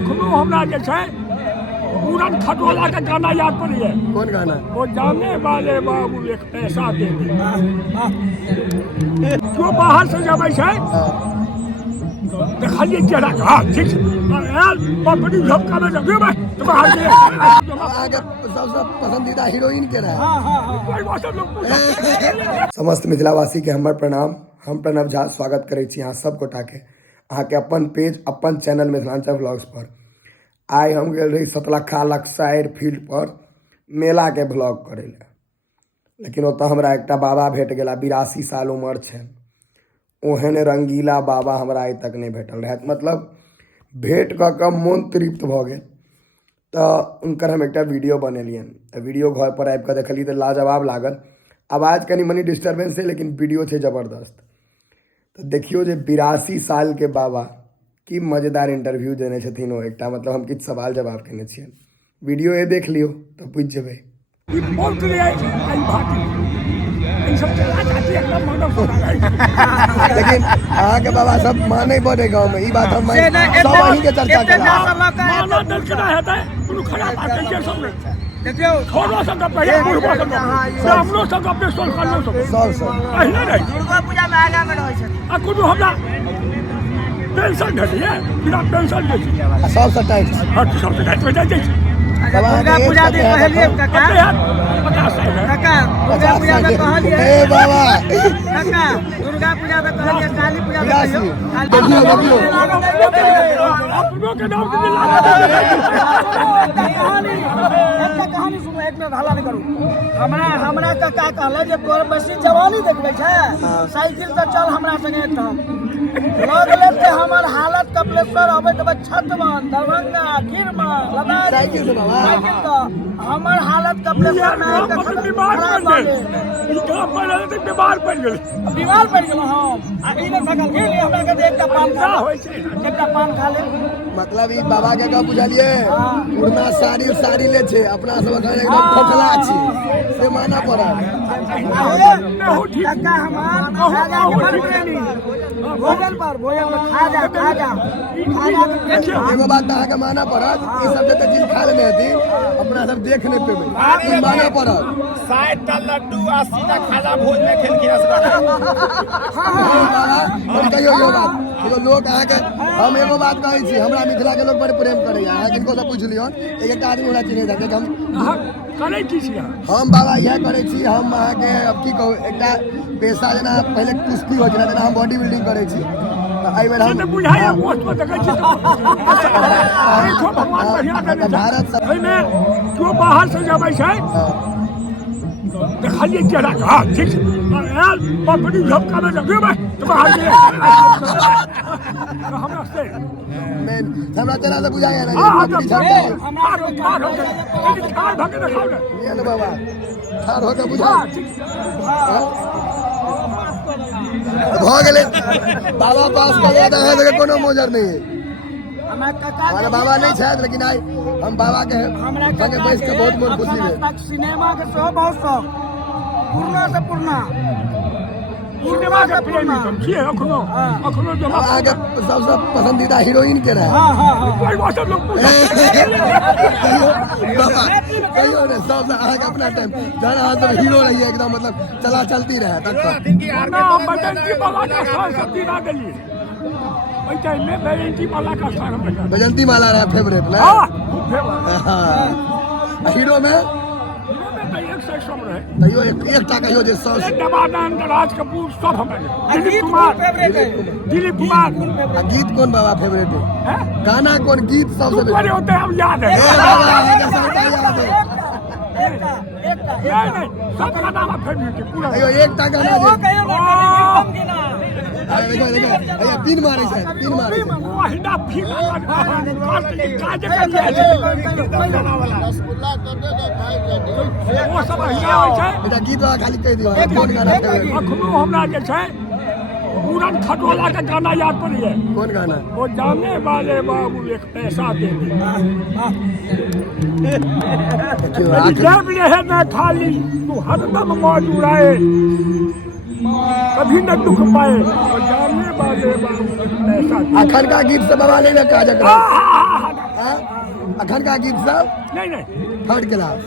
अखनो हमरा जे छै पूरन खटोला का गाना याद पड़िए। कौन गाना? वो जाने वाले बाबू एक पैसा दे जो बाहर से जब है देखिए चेहरा हाँ ठीक है बड़ी झपका में जब तो बाहर से आगे सबसे पसंदीदा हीरोइन के रहा। समस्त मिथिलावासी के हमर प्रणाम। हम प्रणव झा स्वागत करे छी अहाँ सब गोटा के अहाँ के अपन पेज अपन चैनल मिथिलांचल व्लॉग्स पर। आइ हम गेल रही सतलखा लक्सायर फील्ड पर मेला के व्लॉग करे ले, लेकिन ओतऽ हमरा एकटा बाबा भेट गेला 82 साल उम्र छनि। ओहन रंगीला बाबा हमरा आइ तक नहीं भेटल रहत, मतलब भेट कऽ कऽ मोन तृप्त भऽ गेल। तो उनकर हम एक वीडियो बनेलियन। वीडियो घर पर आबि कऽ देखली तो लाजवाब लागल। आवाज़ कनी मनी डिस्टर्बेंस है लेकिन वीडियो थे जबरदस्त। तो देखियो जे 82 साल के बाबा की मजेदार इंटरव्यू देने छथिन। वो एकटा मतलब हम किछु सवाल जवाब केने छियन। वीडियो ये देख लियो तो पूछ जेबै। लेकिन अहाँ के बाबा सब माने बड़े गाँव में ई बात हम सब वही के चर्चा करा। देखियो छोरो सब का पहले बुढ़बा सब हमरो सब का पेशल करलो सब पहले नहीं दुर्गा पूजा में आगा में रहै छै आ कोनो हमरा पेंशन ढलिए बिना पेंशन दे छै सब टाइट हट सब टाइट हो जाइ छै। दुर्गा पूजा दे कहलिए काका 50 साल काका दुर्गा पूजा में कहलिए ए बाबा काका दुर्गा पूजा में कहलिए काली पूजा में देखियो अपनों के नाम के कहानी सुनो एक मिनट हल्ला नहीं करू। हमरा काका कहले जे तोर बेसी जवानी देखबै छै साइकिल से चल हमरा संगे तब लग ले के हमर हालत कपिलेश्वर अबे त छतवन दरभंगा गिरमा लगा साइकिल से बाबा साइकिल तो हमर हालत कपिलेश्वर में बीमार पड़ गेल। ई काम पड़ले त बीमार पड़ गेल हम आ ई न सकल गेल हमरा के एकटा पान खा होय छै एकटा पान खा ले। मतलब ई बाबा के का बुझलिए पुरना साड़ी ले छे अपना सब एकदम खोखला छी से माना पड़ा काका हमार खाजा के बड़ प्रेमी भोजन पर खाजा एगो बात अहाँ के माना पड़त ई सब जते चीज खा लेने हथिन अपना सब देख नहीं पेबै ई माना पड़त 60 टा लड्डू 80 टा खाजा भोज में खेलखिन असगरा। और कहियो यो बात एगो लोग अहाँ के हम एगो बात कहै छी हमरा मिथिला के लोग बड़ प्रेम करे अहाँ किनको से पूछ लियौ एकटा आदमी हमरा चिन्ह जाके हम करे की छी हम बाबा यह करे छी। हम अहाँ के अब की कहू एकटा पेशा जेना पहले कुश्ती हो जेना हम बॉडी बिल्डिंग करे छी आई बेर हम बुझाया पोस्ट पर देखै छी भगवान बढ़िया करे भारत सब में जो बाहर से जबै छै देखिए चेहरा हाँ ठीक है बड़ी झपका में जब तो बाहर से हमरा से हमरा चेहरा से बुझाया ना बड़ी झपका ठार भागे दिखाओ ना ये लो बाबा ठार होके बुझा भ गेले बाबा पास का याद है तो कोनो मोजर नहीं है। हमारे बाबा नहीं छायद लेकिन आई हम बाबा के संगे बैठ के बहुत मन खुशी है। सिनेमा के शो बहुत शौक पूर्णा से पूर्णा सिनेमा के प्रेमी हम छियै अखनो जो आगे सबसे पसंदीदा हीरोइन के रहा। कोई वो सब लोग बाबा कहियो ने सबसे आगे अपना टाइम जरा हाथ में हीरो रही एकदम मतलब चला चलती रहे तक ना बजंती बाबा का स्थान सब दिन आ गेली ओइ टाइम में बजंती बाबा का स्थान हम बैठा बजंती माला रहा फेवरेट ना हीरो में तैयो एक टा कहियो जे सब दबादान राज कपूर सब हम दिलीप कुमार गीत कौन बाबा फेवरेट है गाना कौन गीत सबसे बड़े होते हम याद है सब गाना फेवरेट है पूरा एक टा गाना तीन मारे से वाहिदा फिर काज कर वो सब हिया होय छै बेटा गीत खाली कह दियो कौन गाना फेवरेट अखनो हमरा जे छै पूरन खटोला का गाना याद पड़िए। कौन गाना? वो जाने वाले बाबू एक पैसा दे जब रहे न खाली तू हरदम मौज उड़ाए कभी न दुख पाए और जाने वाले बाबू एक पैसा अखन का गीत से बाबा नहीं ना काज कर अखन का गीत सब नहीं थर्ड क्लास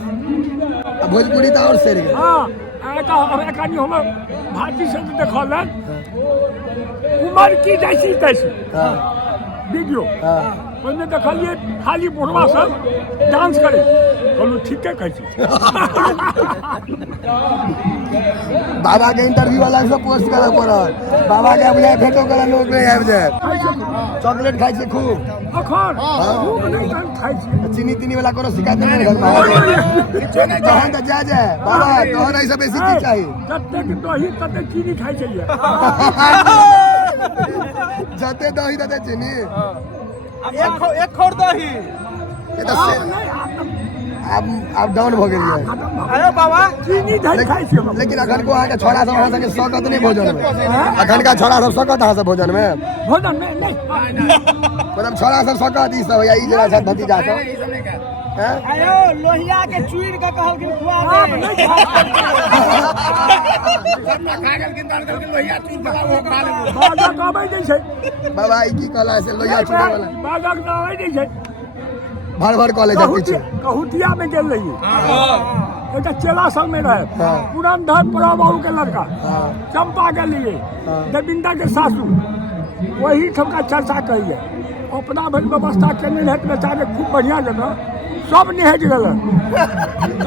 भोजपुरी तो और शेर गए हाँ एकानी हमर भाती से देखल उम्र की जैसी तैसी वीडियो ओहिमे देखलिए खाली बुढ़वा सब डांस करे कहलू ठीके कहै छी बाबा के इंटरव्यू वाला सब पोस्ट करऽ पड़ल बाबा के अपने भेटो करे लोग नहीं आबि जाए चॉकलेट खाइ छै खूब अखन खूब नहीं खाइ छी चीनी तीनी वाला कोनो शिकायत नहीं घर में तहन तऽ जा बाबा तहन ऐसे बेसी की चाही जतेक दही ततेक चीनी खाइ छलिए जते दही तते चीनी एक खोर दही ये तो अब डाउन हो गेलिए अरे बाबा चीनी दही खाइ छी हम लेकिन अखन को अहाँ के छोड़ा सब अहाँ संगे सकत नहीं भोजन में अखन का छोड़ा सब सकत अहाँ सब भोजन में भोजन में नहीं मतलब छोड़ा सब सकत ई सब या ई जरा छत भतीजा सब हैं आयो लोहिया के चुईर के कहल कि खुआ दे बाजा कबै दै छै बाबा ई की कहला से लोहिया छुड़े वाला बाजा कबै दै छै भर भर कॉलेज है पीछे कहूतिया में गेल रहिए एक चेला संग में रहे हाँ। पुरंदर प्रभु के लड़का हाँ। चंपा के लिए देविंदा के सासू वही सबका चर्चा करिए अपना भर व्यवस्था केने रहे बेचारे खूब बढ़िया जगह सब निहट गल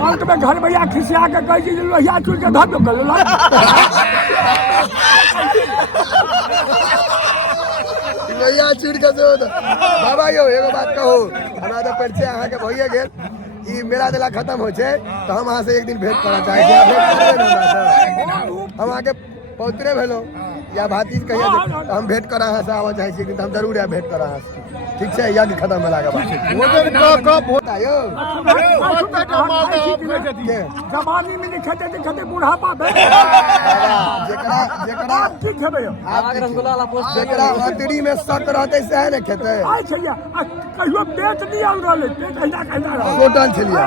अंत में घर भैया खिसिया के कह लोहिया चूर के धर दो लोहिया चूड़ के जो बाबा यो एगो बात कहू हमरा तो परिचय अहाँ के भइए गेल ई मेला देला खत्म हो छै तो हम अहाँ से एक दिन भेंट करना चाहे छी भेंट करबे ना हमरा से हम अहाँ के पौत्रे भेलो या भातीज कहिया तो हम भेंट करा अहाँ से आवा चाहे छी लेकिन हम जरूर है भेंट करा अहाँ से ठीक छै यज्ञ खत्म भेला के बाद भोजन कब होता यो के जवानी में नहीं खेते खेते बुढ़ापा में जेकरा जेकरा की खेबे जेकरा अतरी में शक रहते से है ने खेते आइ छलिया कहियो पेट नहीं आल रहले पेट कहिना टोटल छलिए